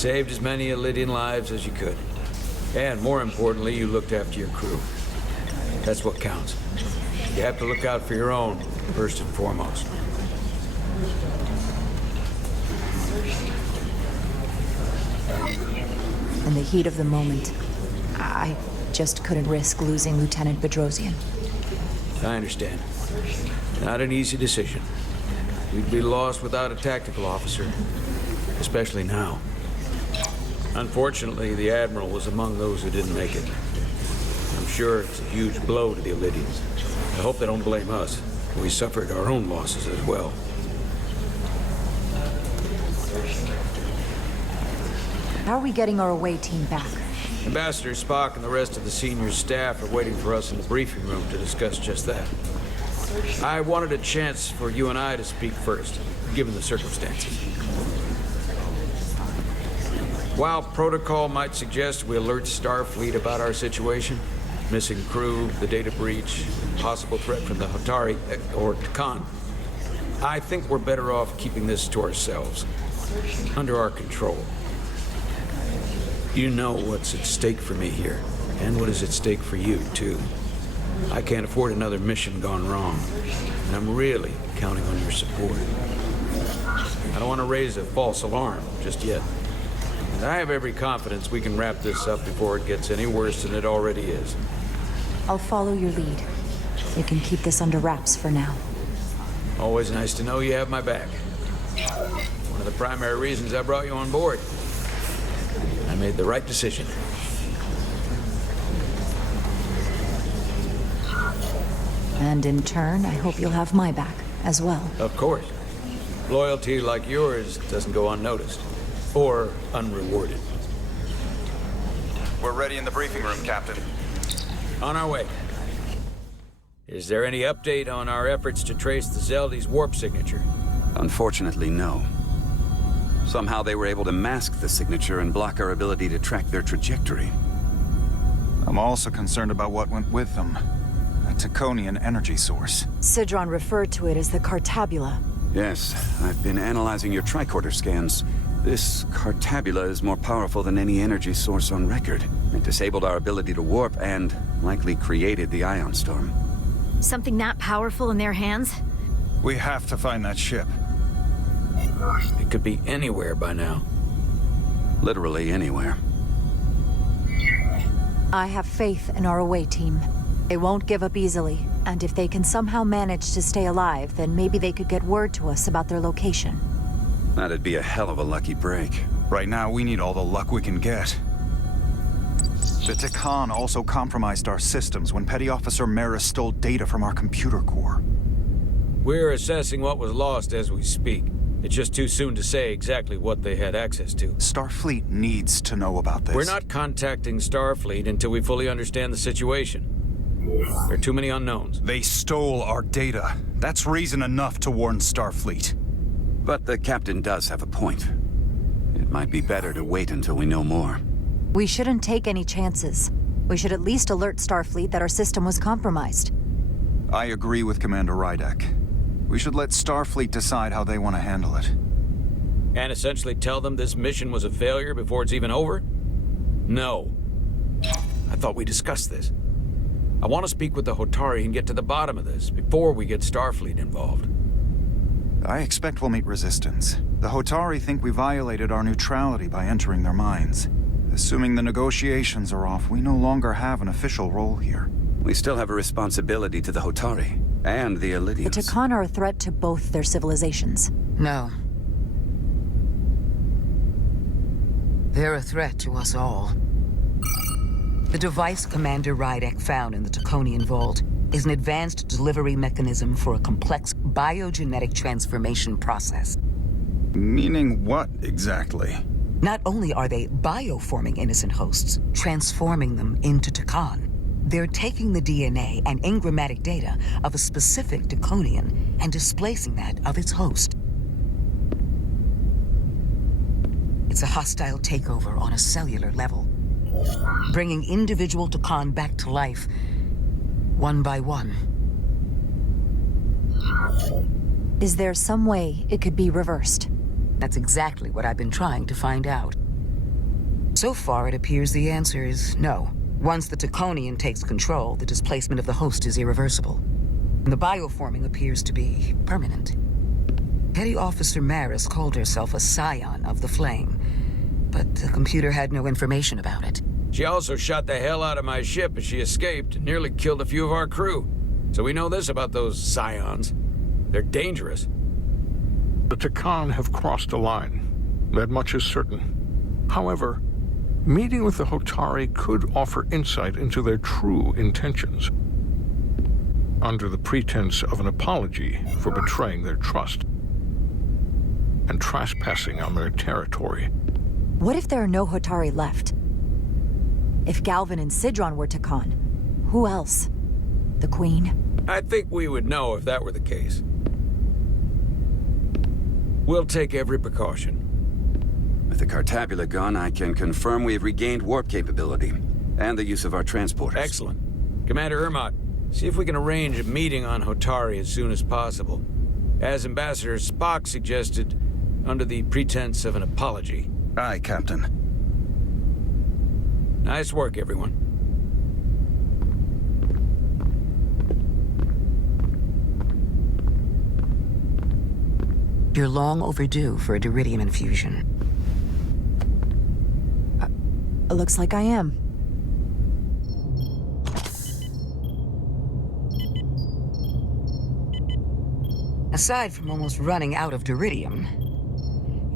saved as many Elydian lives as you could. And more importantly, you looked after your crew. That's what counts. You have to look out for your own, first and foremost. In the heat of the moment, I just couldn't risk losing Lieutenant Bedrosian. I understand. Not an easy decision. We'd be lost without a tactical officer, especially now. Unfortunately, the Admiral was among those who didn't make it. I'm sure it's a huge blow to the Elydians. I hope they don't blame us. We suffered our own losses as well. How are we getting our away team back? Ambassador Spock and the rest of the senior staff are waiting for us in the briefing room to discuss just that. I wanted a chance for you and I to speak first, given the circumstances. While protocol might suggest we alert Starfleet about our situation, missing crew, the data breach, possible threat from the Hotari, or Khan, I think we're better off keeping this to ourselves, under our control. You know what's at stake for me here, and what is at stake for you, too. I can't afford another mission gone wrong, and I'm really counting on your support. I don't want to raise a false alarm just yet. And I have every confidence we can wrap this up before it gets any worse than it already is. I'll follow your lead. We can keep this under wraps for now. Always nice to know you have my back. One of the primary reasons I brought you on board. I made the right decision. And in turn, I hope you'll have my back as well. Of course. Loyalty like yours doesn't go unnoticed. Or unrewarded. We're ready in the briefing room, Captain. On our way. Is there any update on our efforts to trace the Zeldy's warp signature? Unfortunately, no. Somehow they were able to mask the signature and block our ability to track their trajectory. I'm also concerned about what went with them. A Taconian energy source. Sidron referred to it as the Cartabula. Yes, I've been analyzing your tricorder scans. This Cartabula is more powerful than any energy source on record. It disabled our ability to warp and likely created the ion storm. Something that powerful in their hands? We have to find that ship. It could be anywhere by now. Literally anywhere. I have faith in our away team. They won't give up easily, and if they can somehow manage to stay alive, then maybe they could get word to us about their location. That'd be a hell of a lucky break. Right now, we need all the luck we can get. The Takan also compromised our systems when Petty Officer Maris stole data from our computer core. We're assessing what was lost as we speak. It's just too soon to say exactly what they had access to. Starfleet needs to know about this. We're not contacting Starfleet until we fully understand the situation. There are too many unknowns. They stole our data. That's reason enough to warn Starfleet. But the captain does have a point. It might be better to wait until we know more. We shouldn't take any chances. We should at least alert Starfleet that our system was compromised. I agree with Commander Rydek. We should let Starfleet decide how they want to handle it. And essentially tell them this mission was a failure before it's even over? No. I thought we discussed this. I want to speak with the Hotari and get to the bottom of this before we get Starfleet involved. I expect we'll meet resistance. The Hotari think we violated our neutrality by entering their minds. Assuming the negotiations are off, we no longer have an official role here. We still have a responsibility to the Hotari and the Elydians. The Takan are a threat to both their civilizations. No. They're a threat to us all. The device Commander Rydek found in the Taconian vault is an advanced delivery mechanism for a complex biogenetic transformation process. Meaning what, exactly? Not only are they bioforming innocent hosts, transforming them into Takan, they're taking the DNA and engrammatic data of a specific Taconian and displacing that of its host. It's a hostile takeover on a cellular level, bringing individual Takan back to life, one by one. Is there some way it could be reversed? That's exactly what I've been trying to find out. So far, it appears the answer is no. Once the Taconian takes control, the displacement of the host is irreversible. And the bioforming appears to be permanent. Petty Officer Maris called herself a scion of the flame, but the computer had no information about it. She also shot the hell out of my ship as she escaped and nearly killed a few of our crew. So we know this about those scions. They're dangerous. The Takan have crossed a line. That much is certain. However, meeting with the Hotari could offer insight into their true intentions, under the pretense of an apology for betraying their trust and trespassing on their territory. What if there are no Hotari left? If Galvin and Sidron were Takan, who else? The Queen? I think we would know if that were the case. We'll take every precaution. With the Cartabula gone, I can confirm we've regained warp capability and the use of our transporters. Excellent. Commander Ermot, see if we can arrange a meeting on Hotari as soon as possible. As Ambassador Spock suggested, under the pretense of an apology. Aye, Captain. Nice work, everyone. You're long overdue for a Diridium infusion. Looks like I am. Aside from almost running out of Diridium,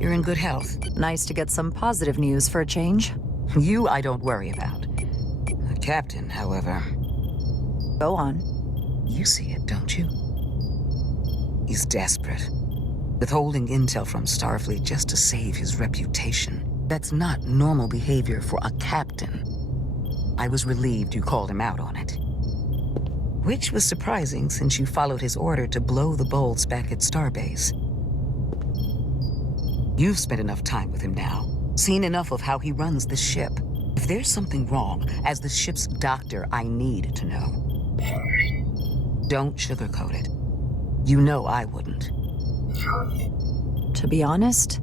you're in good health. Nice to get some positive news for a change. You I don't worry about. The captain, however, Go on. you see it, don't you? He's desperate. Withholding intel from Starfleet just to save his reputation. That's not normal behavior for a captain. I was relieved you called him out on it. Which was surprising since you followed his order to blow the bolts back at Starbase. You've spent enough time with him now, seen enough of how he runs the ship. If there's something wrong, as the ship's doctor, I need to know. Don't sugarcoat it. You know I wouldn't. To be honest,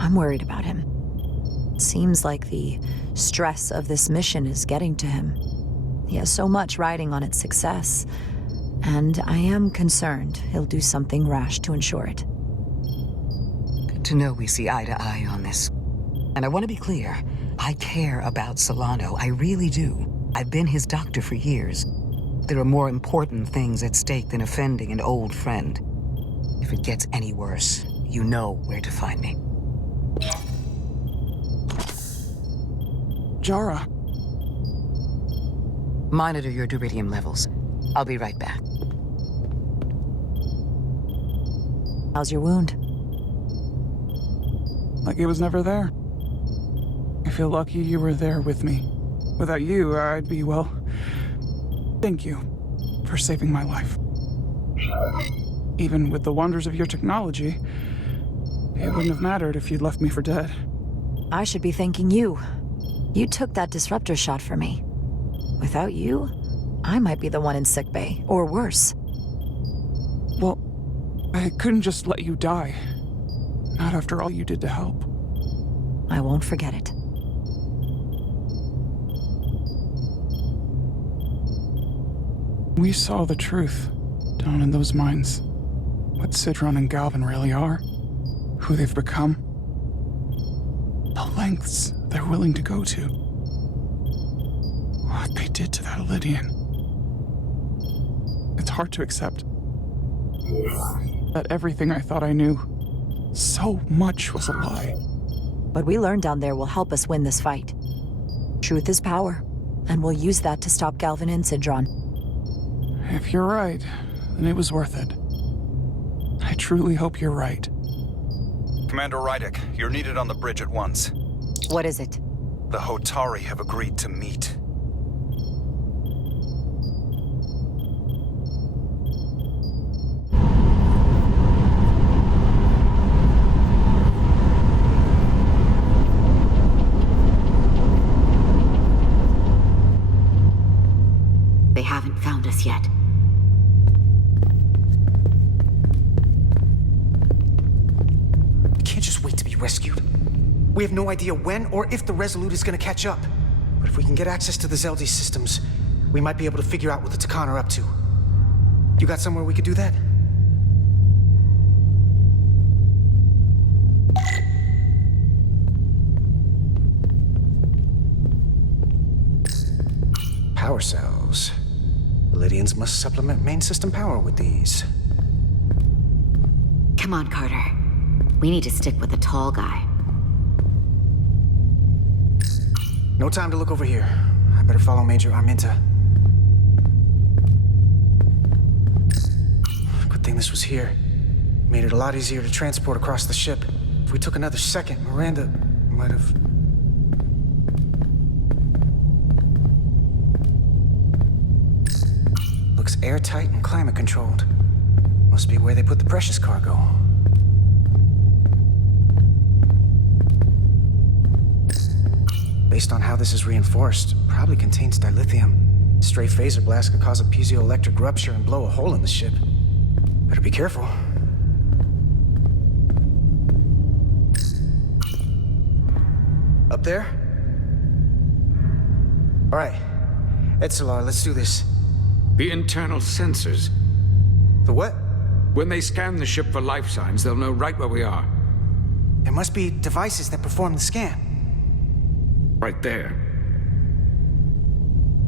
I'm worried about him. Seems like the stress of this mission is getting to him. He has so much riding on its success, and I am concerned he'll do something rash to ensure it. Good to know we see eye to eye on this. And I want to be clear, I care about Solano, I really do. I've been his doctor for years. There are more important things at stake than offending an old friend. If it gets any worse, you know where to find me. Jara. Monitor your Diridium levels. I'll be right back. How's your wound? Like it was never there. I feel lucky you were there with me. Without you, I'd be, well... Thank you for saving my life. Even with the wonders of your technology, it wouldn't have mattered if you'd left me for dead. I should be thanking you. You took that disruptor shot for me. Without you, I might be the one in sickbay, or worse. Well, I couldn't just let you die. Not after all you did to help. I won't forget it. We saw the truth down in those mines. What Sidron and Galvin really are. Who they've become. The lengths they're willing to go to. What they did to that Lydian. It's hard to accept. That everything I thought I knew, so much was a lie. What we learned down there will help us win this fight. Truth is power, and we'll use that to stop Galvin and Sidron. If you're right, then it was worth it. I truly hope you're right. Commander Rydek, you're needed on the bridge at once. What is it? The Hotari have agreed to meet. They haven't found us yet. We can't just wait to be rescued. We have no idea when or if the Resolute is gonna catch up. But if we can get access to the Zeldi systems, we might be able to figure out what the Takan are up to. You got somewhere we could do that? Power cells. Lydians must supplement main system power with these. Come on, Carter. We need to stick with the tall guy. No time to look over here. I better follow Major Arminta. Good thing this was here. Made it a lot easier to transport across the ship. If we took another second, Miranda might have... Looks airtight and climate controlled. Must be where they put the precious cargo. Based on how this is reinforced, probably contains dilithium. Stray phaser blast could cause a piezoelectric rupture and blow a hole in the ship. Better be careful. Up there? All right. Etzelar, let's do this. The internal sensors. The what? When they scan the ship for life signs, they'll know right where we are. There must be devices that perform the scan. Right there.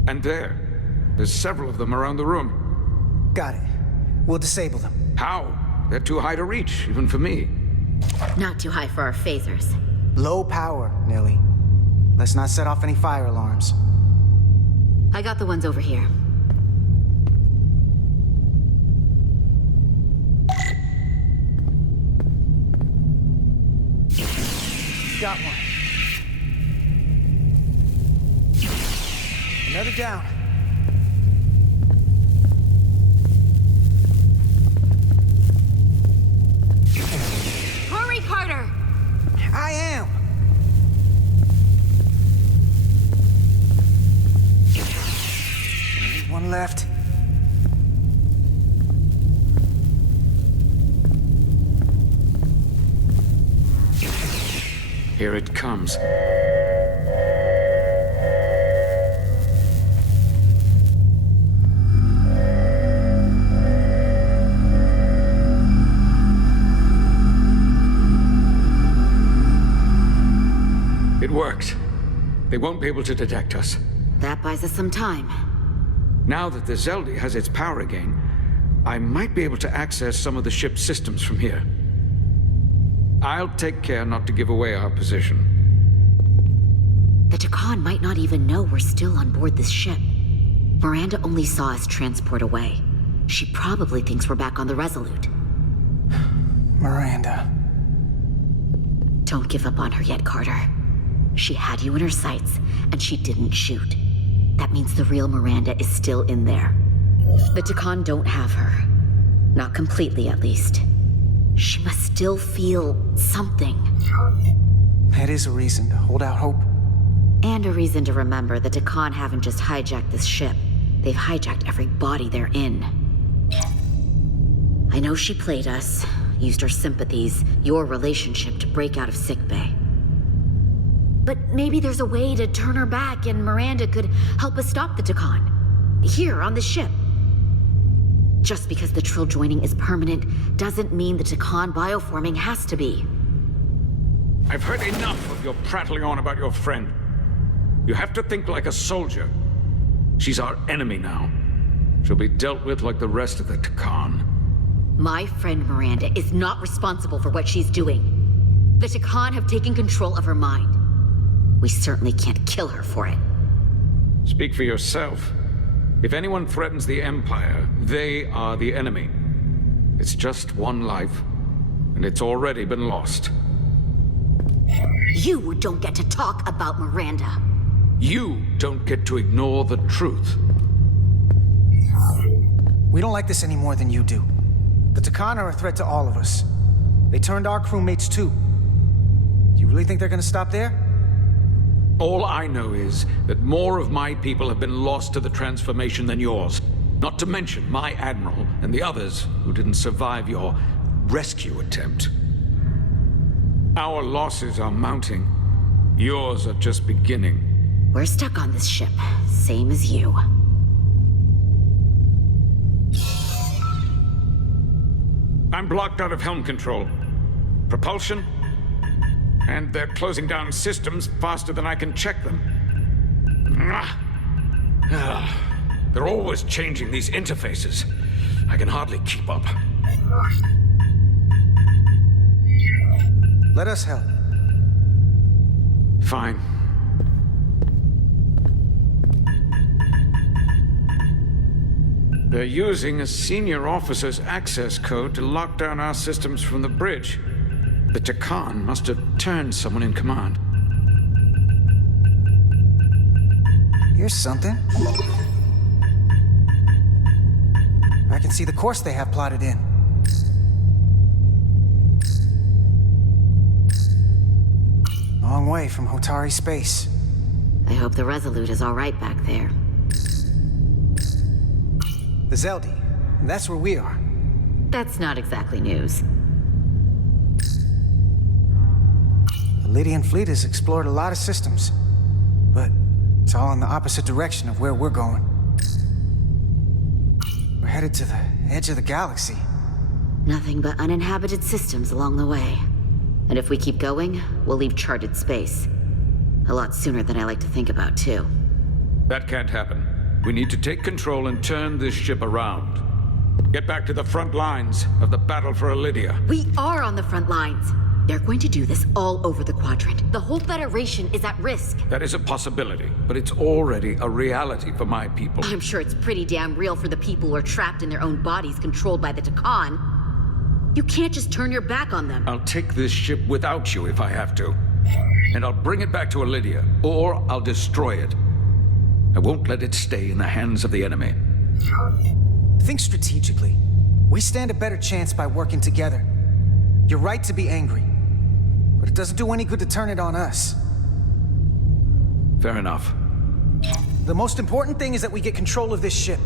And there. There's several of them around the room. Got it. We'll disable them. How? They're too high to reach, even for me. Not too high for our phasers. Low power, Nelly. Let's not set off any fire alarms. I got the ones over here. Got one. Another down. Hurry, Carter! I am. One left. Here it comes. It worked. They won't be able to detect us. That buys us some time. Now that the Zeldi has its power again, I might be able to access some of the ship's systems from here. I'll take care not to give away our position. The Takan might not even know we're still on board this ship. Miranda only saw us transport away. She probably thinks we're back on the Resolute. Miranda. Don't give up on her yet, Carter. She had you in her sights, and she didn't shoot. That means the real Miranda is still in there. The Takan don't have her. Not completely, at least. She must still feel something. That is a reason to hold out hope. And a reason to remember the Takan haven't just hijacked this ship. They've hijacked every body they're in. I know she played us, used her sympathies, your relationship to break out of sickbay. But maybe there's a way to turn her back and Miranda could help us stop the Takan. Here, on the ship. Just because the Trill joining is permanent doesn't mean the Takan bioforming has to be. I've heard enough of your prattling on about your friend. You have to think like a soldier. She's our enemy now. She'll be dealt with like the rest of the Takan. My friend Miranda is not responsible for what she's doing. The Takan have taken control of her mind. We certainly can't kill her for it. Speak for yourself. If anyone threatens the Empire, they are the enemy. It's just one life, and it's already been lost. You don't get to talk about Miranda. You don't get to ignore the truth. We don't like this any more than you do. The Takan are a threat to all of us. They turned our crewmates too. Do you really think they're gonna stop there? All I know is that more of my people have been lost to the transformation than yours. Not to mention my admiral and the others who didn't survive your rescue attempt. Our losses are mounting. Yours are just beginning. We're stuck on this ship, same as you. I'm blocked out of helm control. Propulsion? And they're closing down systems faster than I can check them. They're always changing these interfaces. I can hardly keep up. Let us help. Fine. They're using a senior officer's access code to lock down our systems from the bridge. The Takan must have turned someone in command. Here's something. I can see the course they have plotted in. Long way from Hotari space. I hope the Resolute is all right back there. The Zeldi. That's where we are. That's not exactly news. The Lydian fleet has explored a lot of systems, but it's all in the opposite direction of where we're going. We're headed to the edge of the galaxy. Nothing but uninhabited systems along the way. And if we keep going, we'll leave charted space. A lot sooner than I like to think about, too. That can't happen. We need to take control and turn this ship around. Get back to the front lines of the battle for Elydia. We are on the front lines. They're going to do this all over the quadrant. The whole Federation is at risk. That is a possibility, but it's already a reality for my people. I'm sure it's pretty damn real for the people who are trapped in their own bodies controlled by the Takan. You can't just turn your back on them. I'll take this ship without you if I have to. And I'll bring it back to Elydia, or I'll destroy it. I won't let it stay in the hands of the enemy. Think strategically. We stand a better chance by working together. You're right to be angry, but it doesn't do any good to turn it on us. Fair enough. The most important thing is that we get control of this ship,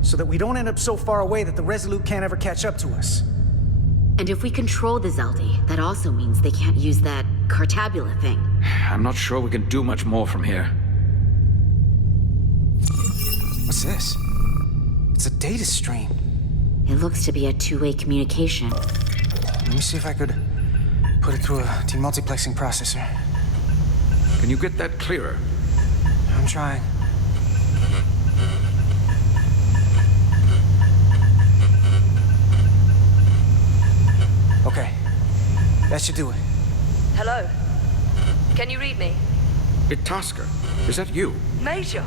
so that we don't end up so far away that the Resolute can't ever catch up to us. And if we control the Zeldi, that also means they can't use that Cartabula thing. I'm not sure we can do much more from here. What's this? It's a data stream. It looks to be a two-way communication. Let me see if I could put it through a demultiplexing processor. Can you get that clearer? I'm trying. Okay. That should do it. Hello? Can you read me? Itasca, is that you? Major!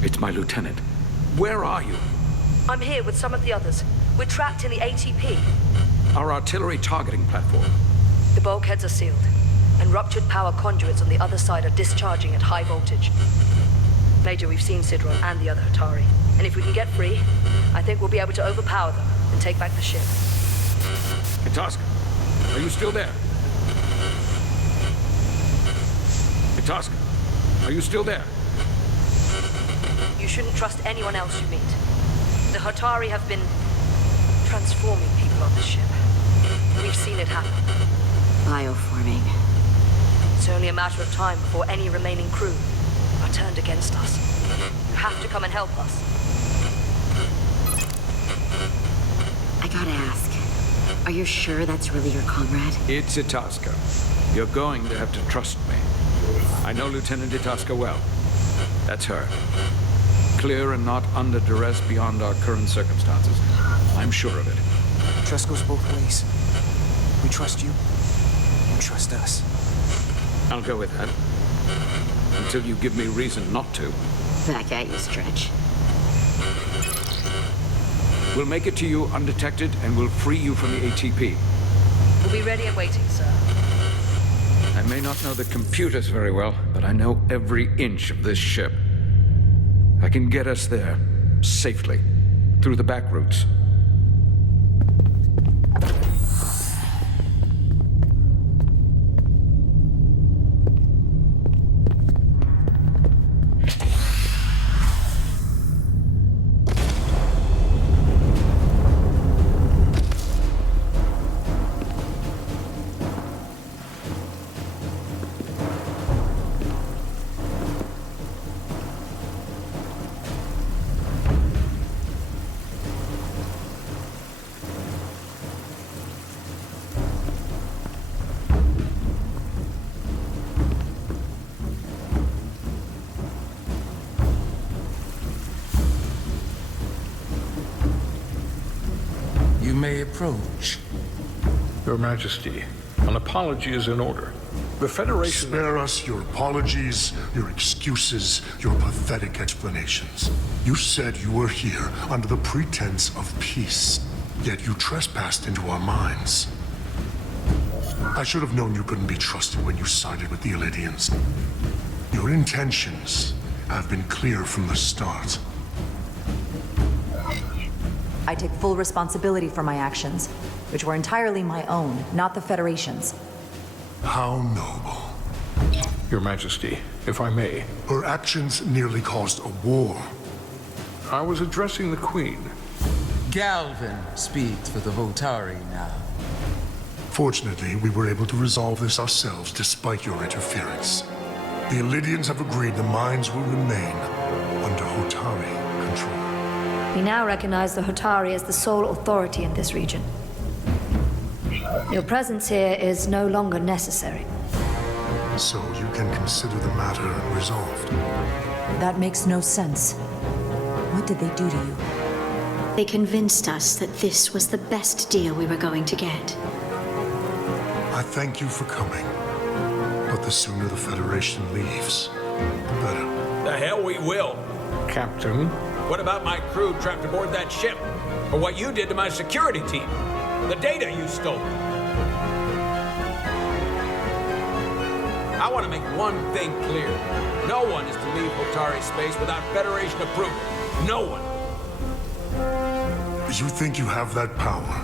It's my lieutenant. Where are you? I'm here with some of the others. We're trapped in the ATP. Our artillery targeting platform. The bulkheads are sealed, and ruptured power conduits on the other side are discharging at high voltage. Major, we've seen Sidron and the other Hotari, and if we can get free, I think we'll be able to overpower them and take back the ship. Itasca, are you still there? Itasca, are you still there? You shouldn't trust anyone else you meet. The Hotari have been transforming people on this ship. We've seen it happen. Bioforming. It's only a matter of time before any remaining crew are turned against us. You have to come and help us. I gotta ask, are you sure that's really your comrade? It's Itasca. You're going to have to trust me. I know Lieutenant Itasca well. That's her. Clear and not under duress beyond our current circumstances. I'm sure of it. Trust goes both ways. We trust you. You trust us. I'll go with that. Until you give me reason not to. Back at you, Stretch. We'll make it to you undetected, and we'll free you from the ATP. We'll be ready and waiting, sir. I may not know the computers very well, but I know every inch of this ship. I can get us there, safely, through the back routes. may approach. Your Majesty, an apology is in order. The Federation... Spare us your apologies, your excuses, your pathetic explanations. You said you were here under the pretense of peace, yet you trespassed into our minds. I should have known you couldn't be trusted when you sided with the Elydians. Your intentions have been clear from the start. I take full responsibility for my actions, which were entirely my own, not the Federation's. How noble. Your Majesty, if I may. Her actions nearly caused a war. I was addressing the Queen. Galvin speaks for the Hotari now. Fortunately, we were able to resolve this ourselves despite your interference. The Elydians have agreed the mines will remain under Hotari control. We now recognize the Hotari as the sole authority in this region. Your presence here is no longer necessary. So you can consider the matter resolved. That makes no sense. What did they do to you? They convinced us that this was the best deal we were going to get. I thank you for coming. But the sooner the Federation leaves, the better. The hell we will. Captain? What about my crew trapped aboard that ship? Or what you did to my security team? The data you stole? I want to make one thing clear. No one is to leave Hotari space without Federation approval. No one. You think you have that power,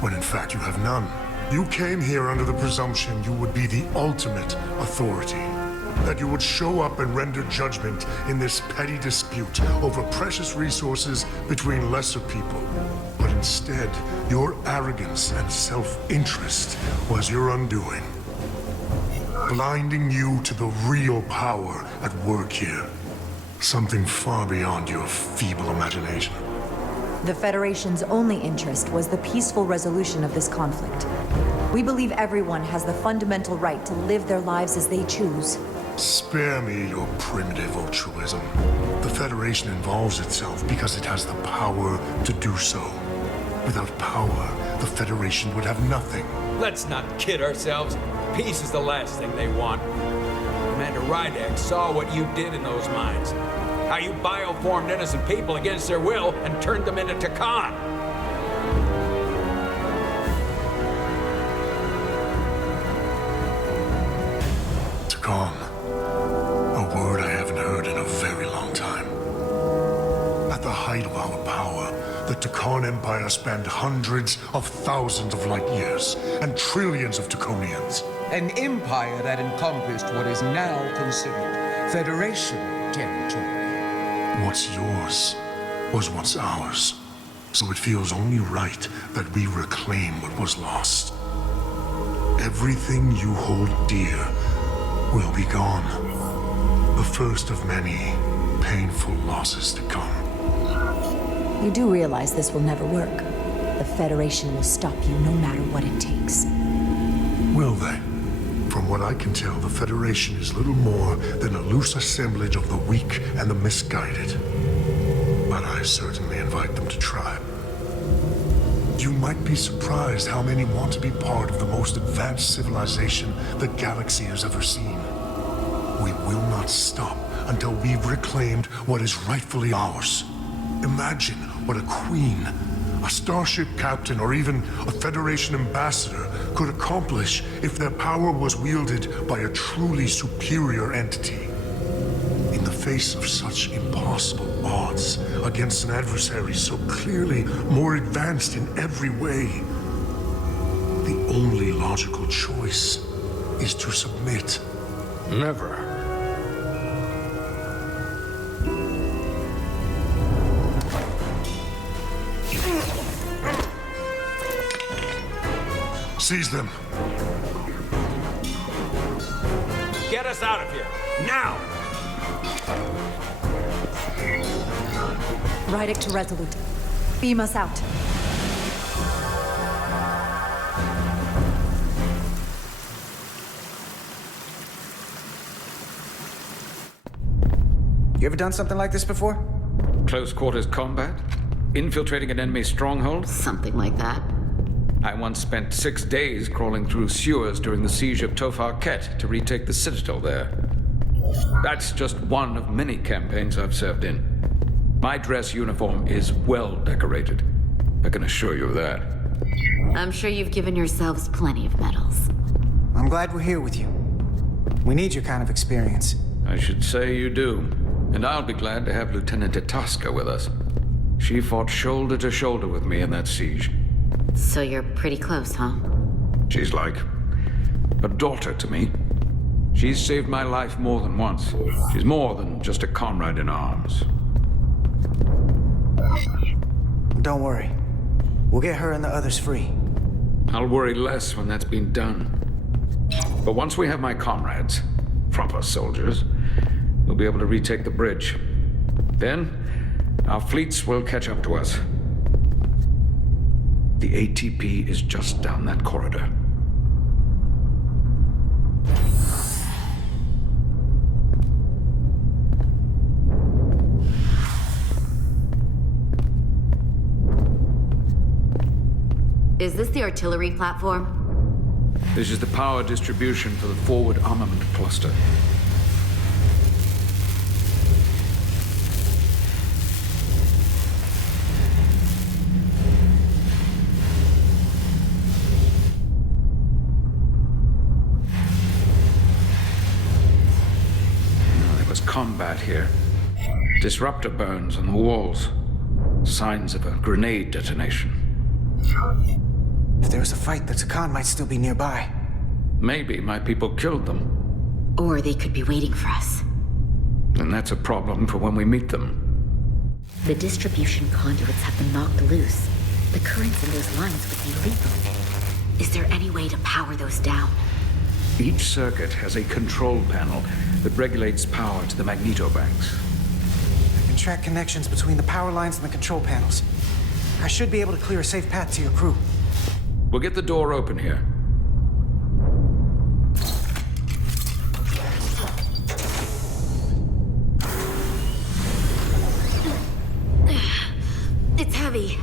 when in fact you have none. You came here under the presumption you would be the ultimate authority. That you would show up and render judgment in this petty dispute over precious resources between lesser people. But instead, your arrogance and self-interest was your undoing. Blinding you to the real power at work here. Something far beyond your feeble imagination. The Federation's only interest was the peaceful resolution of this conflict. We believe everyone has the fundamental right to live their lives as they choose. Spare me your primitive altruism. The Federation involves itself because it has the power to do so. Without power, the Federation would have nothing. Let's not kid ourselves. Peace is the last thing they want. Commander Rydek saw what you did in those mines. How you bioformed innocent people against their will and turned them into Takan. Takan. A word I haven't heard in a very long time. At the height of our power, the Takan Empire spanned hundreds of thousands of light years and trillions of Taconians. An empire that encompassed what is now considered Federation territory. What's yours was once ours, so it feels only right that we reclaim what was lost. Everything you hold dear will be gone. The first of many painful losses to come. You do realize this will never work. The Federation will stop you no matter what it takes. Will they? From what I can tell, the Federation is little more than a loose assemblage of the weak and the misguided. But I certainly invite them to try. You might be surprised how many want to be part of the most advanced civilization the galaxy has ever seen. We will not stop until we've reclaimed what is rightfully ours. Imagine what a queen, a starship captain, or even a Federation ambassador could accomplish if their power was wielded by a truly superior entity. In the face of such impossible odds against an adversary so clearly more advanced in every way, the only logical choice is to submit. Never. Seize them. Get us out of here, now! Rydek to Resolute. Beam us out. You ever done something like this before? Close quarters combat? infiltrating an enemy stronghold? Something like that. I once spent 6 days crawling through sewers during the siege of Tofar Ket to retake the citadel there. That's just one of many campaigns I've served in. My dress uniform is well decorated. I can assure you of that. I'm sure you've given yourselves plenty of medals. I'm glad we're here with you. We need your kind of experience. I should say you do. And I'll be glad to have Lieutenant Itasca with us. She fought shoulder to shoulder with me in that siege. So you're pretty close, huh? She's like a daughter to me. She's saved my life more than once. She's more than just a comrade in arms. Don't worry. We'll get her and the others free. I'll worry less when that's been done. But once we have my comrades, proper soldiers, we'll be able to retake the bridge. Then, our fleets will catch up to us. The ATP is just down that corridor. Is this the artillery platform? This is the power distribution for the forward armament cluster. There was combat here. Disruptor burns on the walls. Signs of a grenade detonation. If there was a fight, the Takan might still be nearby. Maybe my people killed them. Or they could be waiting for us. And that's a problem for when we meet them. The distribution conduits have been knocked loose. The currents in those lines would be lethal. Is there any way to power those down? Each circuit has a control panel that regulates power to the magnetobanks. I can track connections between the power lines and the control panels. I should be able to clear a safe path to your crew. We'll get the door open here. It's heavy.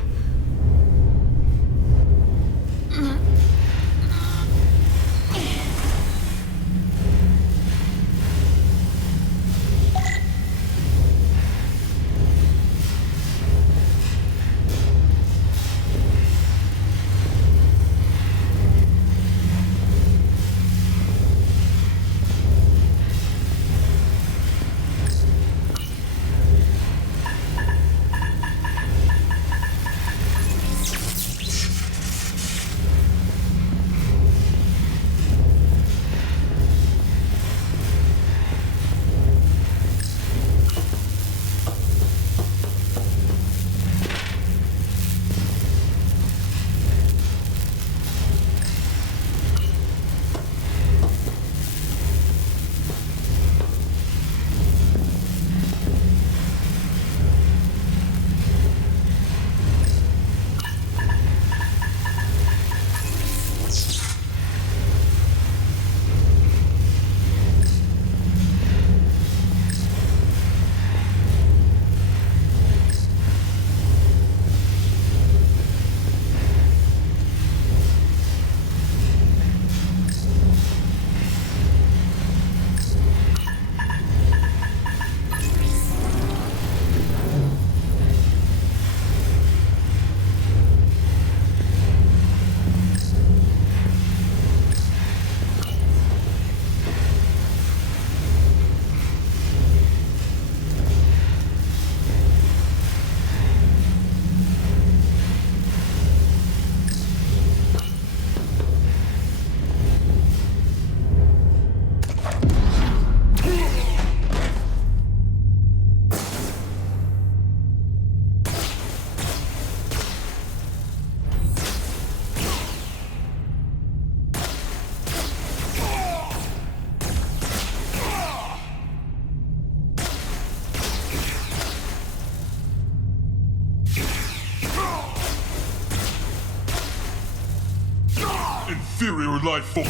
Inferior life form.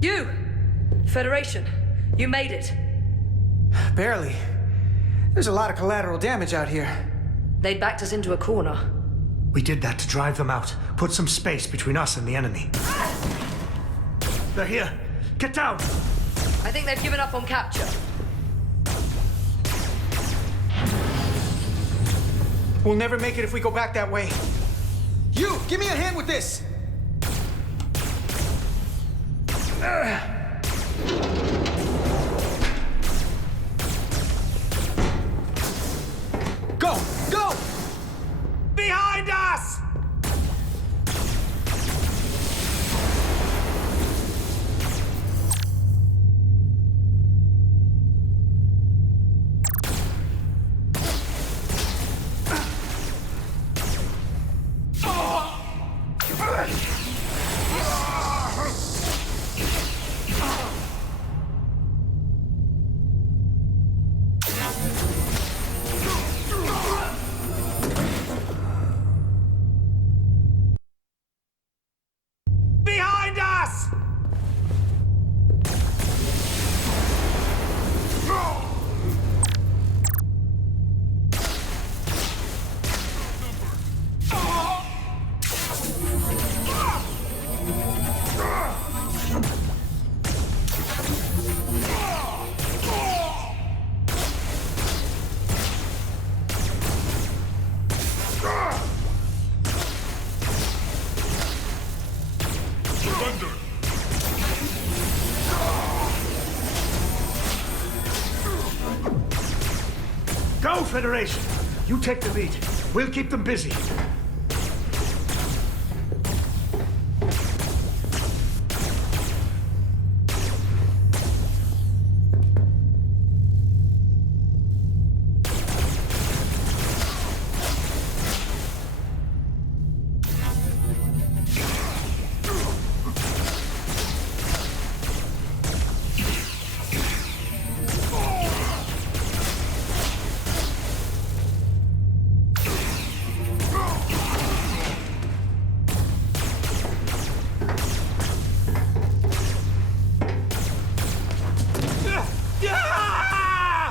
You! Federation, you made it. Barely. There's a lot of collateral damage out here. They'd backed us into a corner. We did that to drive them out. Put some space between us and the enemy. They're here. Get down! I think they've given up on capture. We'll never make it if we go back that way. You, give me a hand with this! Go! Go! Behind us! Behind us! Surrender! Go, Federation! You take the lead. We'll keep them busy.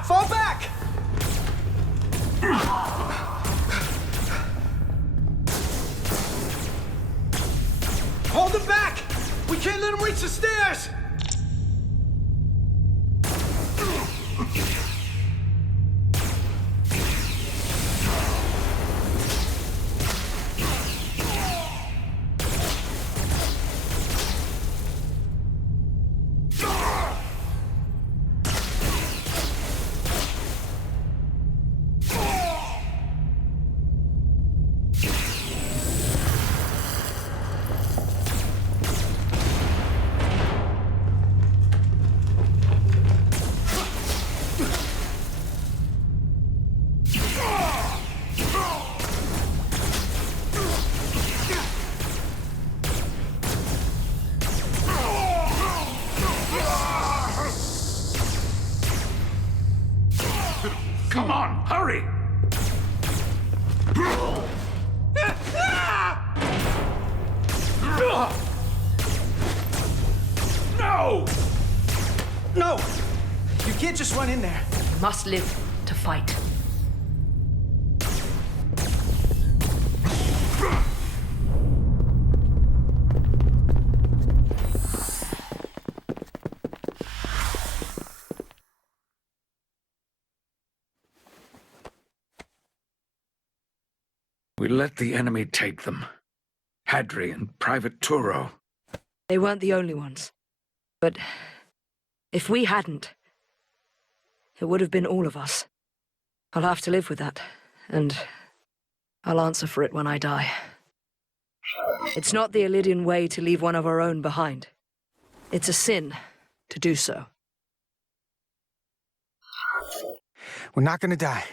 Fall back! Hold them back! We can't let them reach the stairs! Come on, hurry! No! No! You can't just run in there. We must live to fight. We let the enemy take them. Hadri and Private Turo. They weren't the only ones. But if we hadn't, it would have been all of us. I'll have to live with that, and I'll answer for it when I die. It's not the Illydian way to leave one of our own behind. It's a sin to do so. We're not gonna die.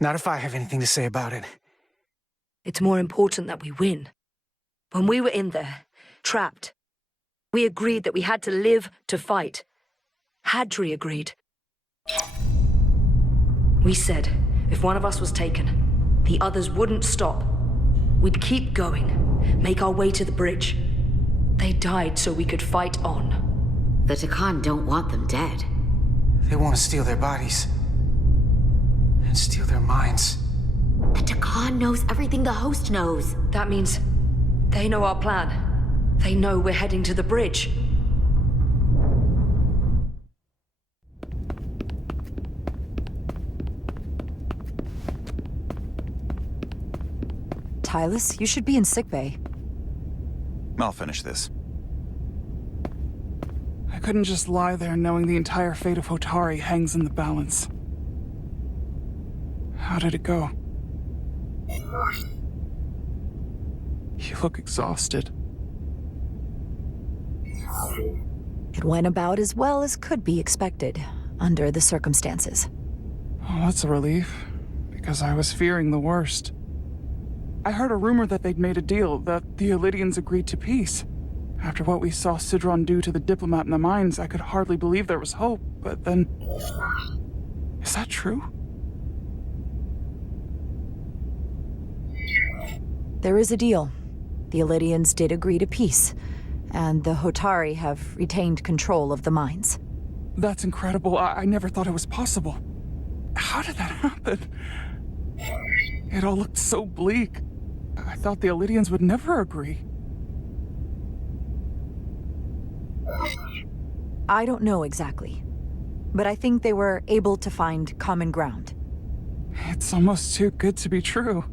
Not if I have anything to say about it. It's more important that we win. When we were in there, trapped, we agreed that we had to live to fight. Hadri agreed. We said if one of us was taken, the others wouldn't stop. We'd keep going, make our way to the bridge. They died so we could fight on. The Takan don't want them dead. They want to steal their bodies. and steal their minds. The Takan knows everything the host knows. That means they know our plan. They know we're heading to the bridge. Tylus, you should be in sickbay. I'll finish this. I couldn't just lie there knowing the entire fate of Hotari hangs in the balance. How did it go? You look exhausted. It went about as well as could be expected, under the circumstances. Oh, that's a relief, because I was fearing the worst. I heard a rumor that they'd made a deal, that the Elydians agreed to peace. After what we saw Sidron do to the diplomat in the mines, I could hardly believe there was hope, but then... Is that true? There is a deal. The Elydians did agree to peace, and the Hotari have retained control of the mines. That's incredible. I never thought it was possible. How did that happen? It all looked so bleak. I thought the Elydians would never agree. I don't know exactly, but I think they were able to find common ground. It's almost too good to be true.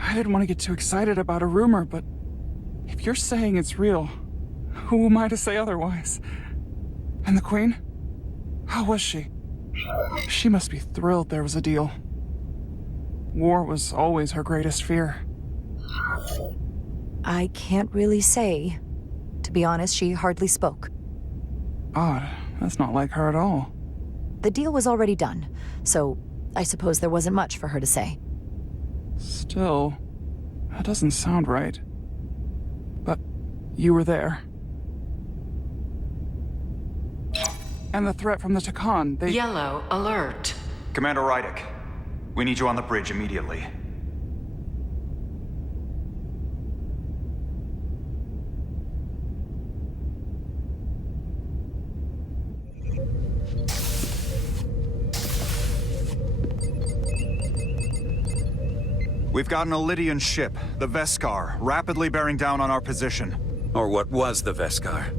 I didn't want to get too excited about a rumor, but if you're saying it's real, who am I to say otherwise? And the Queen? How was she? She must be thrilled there was a deal. War was always her greatest fear. I can't really say. To be honest, she hardly spoke. Odd. That's not like her at all. The deal was already done, so I suppose there wasn't much for her to say. Still, that doesn't sound right. But you were there. And the threat from the Takan, they... Yellow alert. Commander Rydek, we need you on the bridge immediately. We've got an Elydian ship, the Veskar, rapidly bearing down on our position. Or what was the Veskar.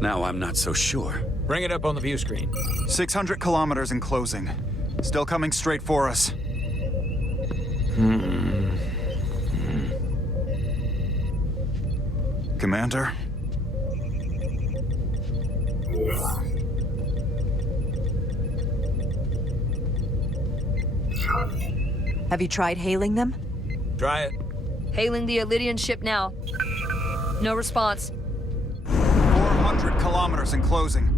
Now I'm not so sure. Bring it up on the view screen. 600 kilometers in closing. Still coming straight for us. Commander? Have you tried hailing them? Try it. Hailing the Elydian ship now. No response. 400 kilometers in closing.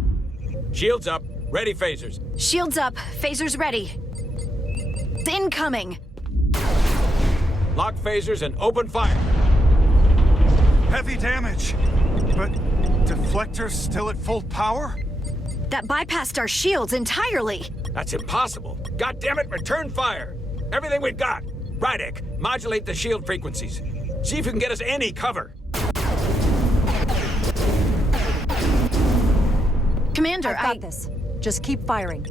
Shields up. Ready phasers. Shields up. Phasers ready. Incoming. Lock phasers and open fire. Heavy damage. But deflectors still at full power? That bypassed our shields entirely. That's impossible. God damn it, return fire. Everything we've got. Rydek, modulate the shield frequencies. See if you can get us any cover. Commander, I've got this. Just keep firing.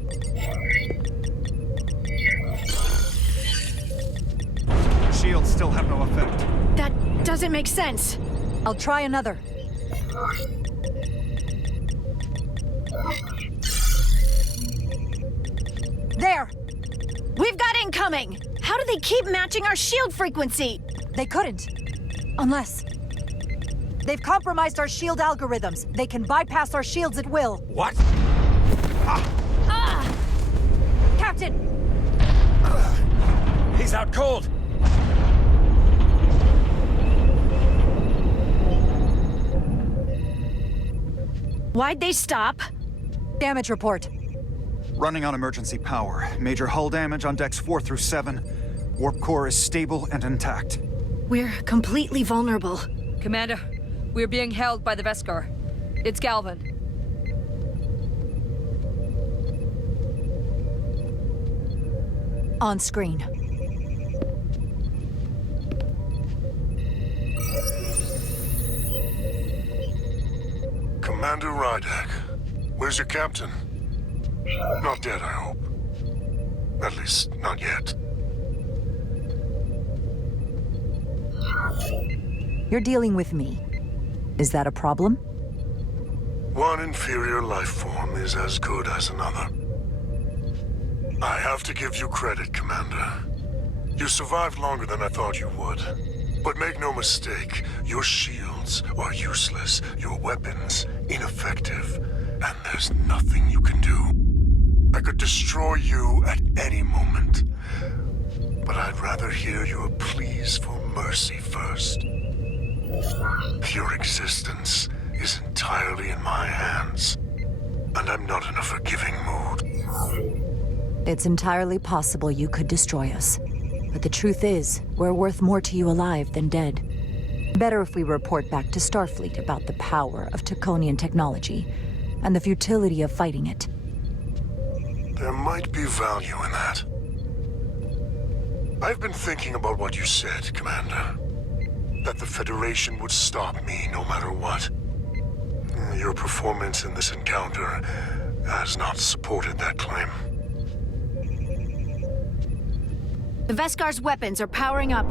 Shields still have no effect. That doesn't make sense. I'll try another. There! We've got incoming! How do they keep matching our shield frequency? They couldn't. Unless... They've compromised our shield algorithms. They can bypass our shields at will. What? Captain! He's out cold. Why'd they stop? Damage report. Running on emergency power. Major hull damage on decks 4 through 7. Warp core is stable and intact. We're completely vulnerable. Commander, we're being held by the Veskar. It's Galvin. On screen. Commander Rydek, where's your captain? Not dead, I hope. At least, not yet. You're dealing with me. Is that a problem? One inferior life form is as good as another. I have to give you credit, Commander. You survived longer than I thought you would. But make no mistake, your shields are useless, your weapons ineffective, and there's nothing you can do. I could destroy you at any moment. But I'd rather hear your pleas for mercy first. Your existence is entirely in my hands, and I'm not in a forgiving mood. It's entirely possible you could destroy us. But the truth is, we're worth more to you alive than dead. Better if we report back to Starfleet about the power of Taconian technology and the futility of fighting it. There might be value in that. I've been thinking about what you said, Commander. That the Federation would stop me no matter what. Your performance in this encounter has not supported that claim. The Veskar's weapons are powering up.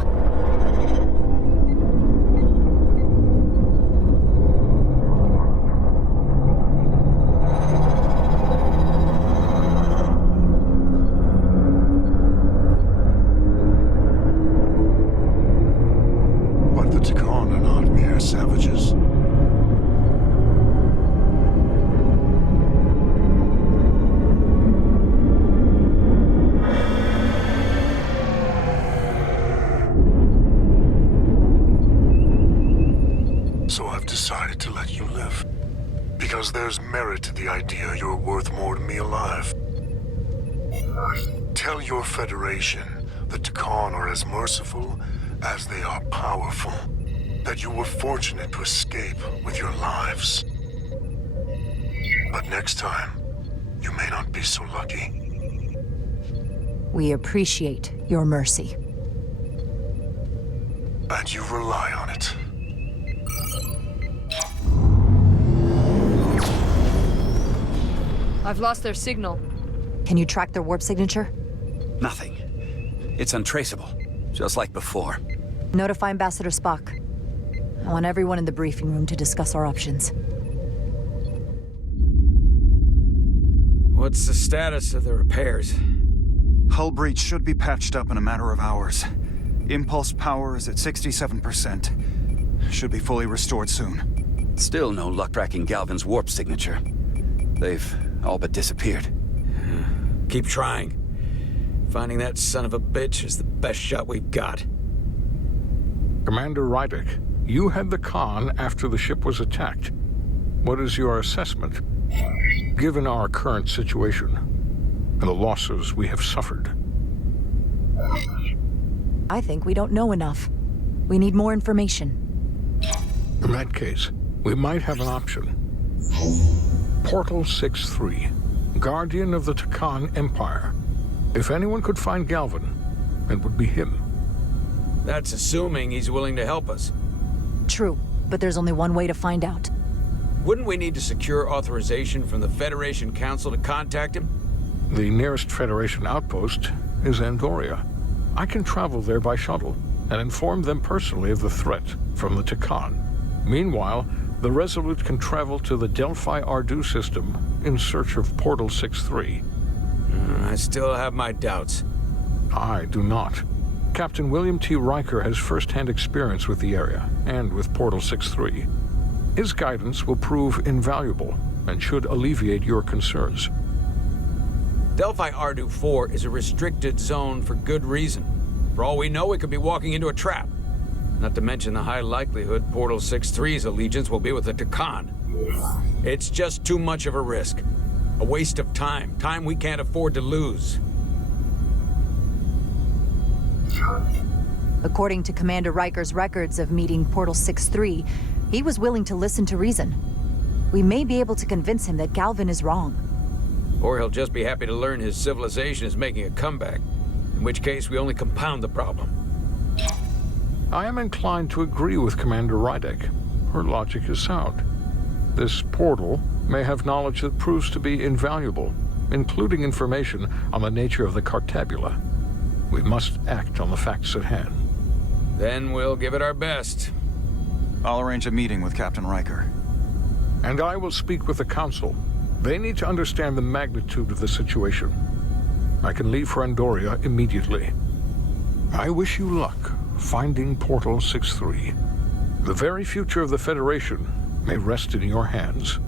But the Takan are not mere savages. So I've decided to let you live. Because there's merit to the idea you're worth more to me alive. Tell your Federation the Takan are as merciful as they are powerful. That you were fortunate to escape with your lives. But next time, you may not be so lucky. We appreciate your mercy. And you rely on it. I've lost their signal. Can you track their warp signature? Nothing. It's untraceable, just like before. Notify Ambassador Spock. I want everyone in the briefing room to discuss our options. What's the status of the repairs? Hull breach should be patched up in a matter of hours. Impulse power is at 67%. Should be fully restored soon. Still no luck tracking Galvin's warp signature. They've all but disappeared. Keep trying. Finding that son of a bitch is the best shot we've got. Commander Rydek, you had the con after the ship was attacked. What is your assessment, given our current situation and the losses we have suffered? I think we don't know enough. We need more information. In that case, we might have an option. Portal 6-3, Guardian of the Takan Empire. If anyone could find Galvin, it would be him. That's assuming he's willing to help us. True, but there's only one way to find out. Wouldn't we need to secure authorization from the Federation Council to contact him? The nearest Federation outpost is Andoria. I can travel there by shuttle and inform them personally of the threat from the Takan. Meanwhile, the Resolute can travel to the Delphi Ardu system in search of Portal 6-3. I still have my doubts. I do not. Captain William T. Riker has first-hand experience with the area and with Portal 6-3. His guidance will prove invaluable and should alleviate your concerns. Delphi Ardu 4 is a restricted zone for good reason. For all we know, we could be walking into a trap. Not to mention the high likelihood Portal 6-3's allegiance will be with the Takan. It's just too much of a risk. A waste of time. Time we can't afford to lose. According to Commander Riker's records of meeting Portal 6-3, he was willing to listen to reason. We may be able to convince him that Galvin is wrong. Or he'll just be happy to learn his civilization is making a comeback. In which case, we only compound the problem. I am inclined to agree with Commander Rydek. Her logic is sound. This portal may have knowledge that proves to be invaluable, including information on the nature of the Cartabula. We must act on the facts at hand. Then we'll give it our best. I'll arrange a meeting with Captain Riker. And I will speak with the Council. They need to understand the magnitude of the situation. I can leave for Andoria immediately. I wish you luck finding Portal 6-3. The very future of the Federation may rest in your hands.